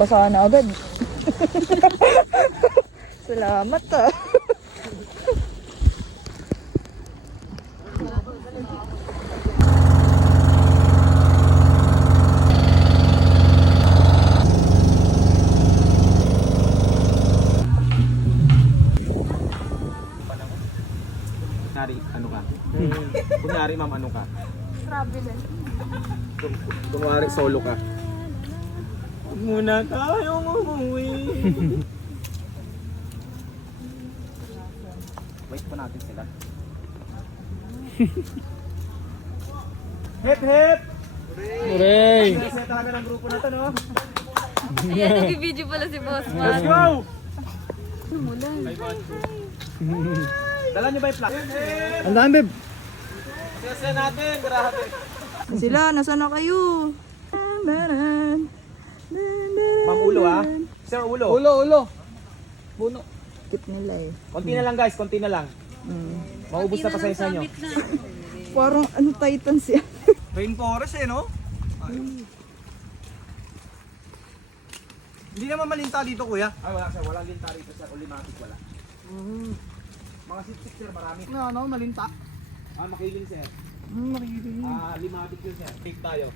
basa na agad. Salamat ah. Kunyari, ano ka? Kunyari, ma'am, ano ka? Traveler. Kunyari, solo ka. Huwag muna tayong umuwi. Wait pa natin sila. Hep, hep! Hooray! Kasi talaga ng grupo na to, no? Ayan, nag-video pala si Boss Let's Man. go! Umulan. Dala niyo ba yung plug? Hep, hep! Ang dami, babe. Kasi natin, grabe. Sila, nasa na kayo? Ma'am, ulo ah. Sir, ulo. Ulo. Puno. Kit nila eh. Konti na lang guys, konti na lang. Maubos na pasensya nyo. Parang ano Titans yan. Rainforest eh, no? Hindi naman malinta dito, kuya. Ay, wala sir, walang linta rito sir, ulimatic wala. Mga sipsik sir, marami. Ano, malinta. Makiling sir. Makikinig. Limatic yun sir. Take tayo.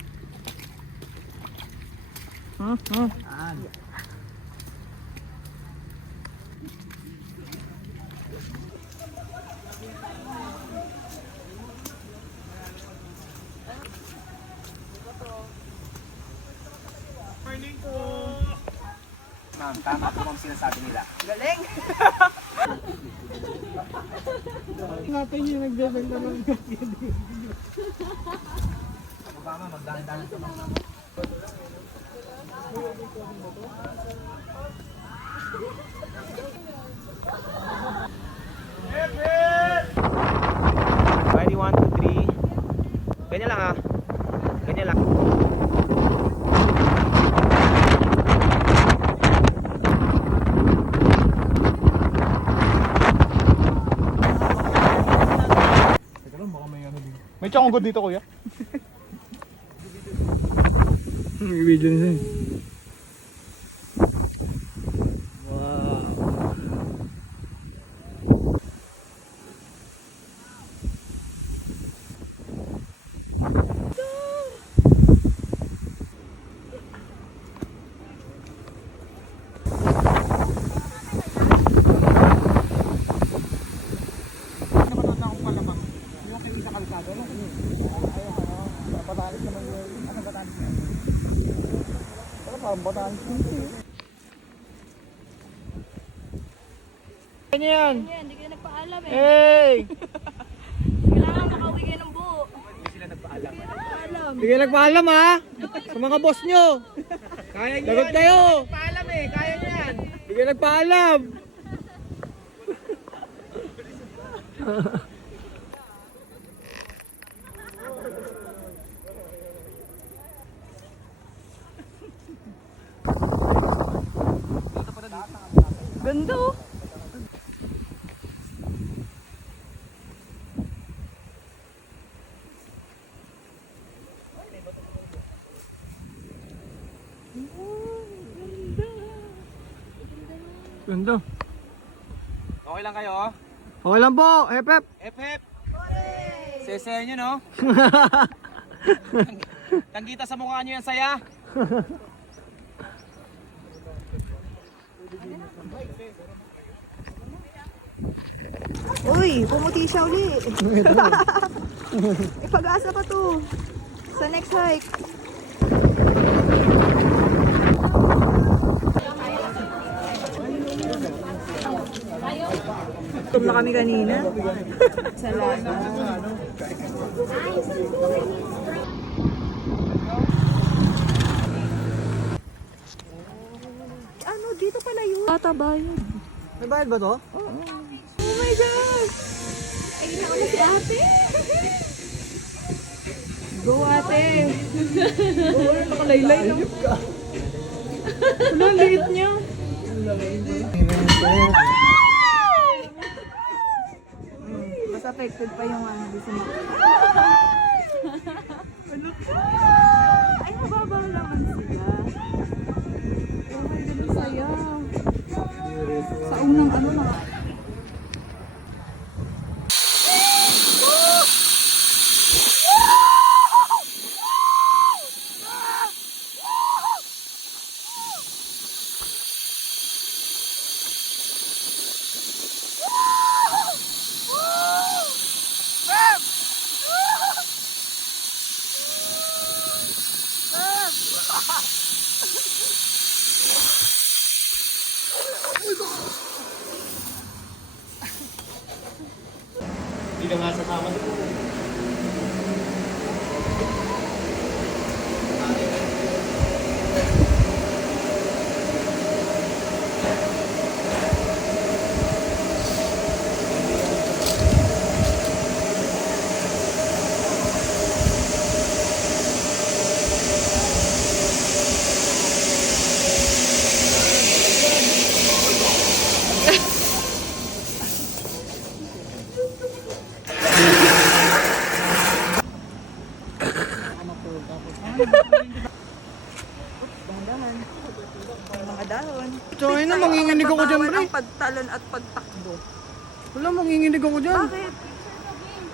Morning po! Ma'am, tama po ma'am sinasabi nila. Galing! Natin yung nagbebenta ng Mama, magdahan-dahan ka ma'am. Ready, 1, 2, 3. Ganyan lang ah. Ganyan lang. May tsakong dito, kuya. May video na siya. Wow. Ano yan? Hindi kayo nagpaalam eh. Hey! Kailangan makauwi kayo ng buo. Hindi sila nagpaalam. Paalam. Hindi kayo nagpaalam ha? Sa mga boss nyo. Kaya nyo Lagot yan. kayo. Paalam eh, kaya nyo yan. Hindi kayo nagpaalam. Ganda oh. Ganda. Okay lang kayo? Okay lang po, hep hep. Hep hep! Sesaya nyo no? Tangkita sa mukha nyo yan saya. Uy, pumuti siya uli. May pag-asa pa to. Sa next hike. Gutom na kami kanina. Salamat. Ano, dito pala yun. Tatabayan. May bayad ba to? Oh my God! Ay, nauna si ate. Go ate. Oo, nakalaylay no. Ano, ang liit niya. Mas affected pa yung ano, di sumama. Ay, mababaw naman sila. Saya. Sa unang ano na. Hindi ka nga sasama doon. Mga dahon. Tsoy na, manginginig ako dyan, Bawal pre. ang pagtalon at pagtakbo. Wala, manginginig ako dyan. Bakit?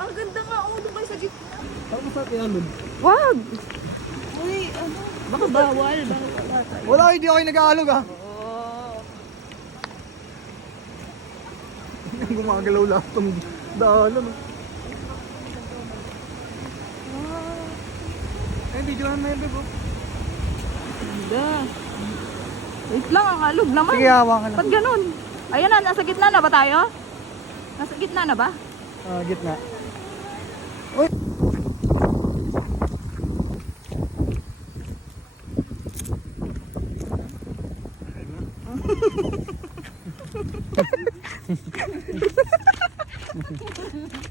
Ang ganda nga, doon kayo sa gitna. Ako sa tiyanod. Wag! Uy, ano? Baka bawal. Wala, hindi ako yung nag-aalog ah. Gumagalaw lahat itong daanan. Eh, videohan na yun, bebo. Ganda. Wait lang, ang alog naman. Sige, hawakan na. Ba't ganun? Ayan na, nasa gitna na ba tayo? Nasa gitna na ba? Gitna. Uy!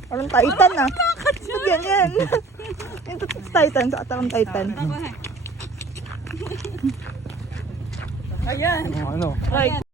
Parang Titan ah. Ba't ganyan? Yung Titan, sa atang Titan. Ano? Right.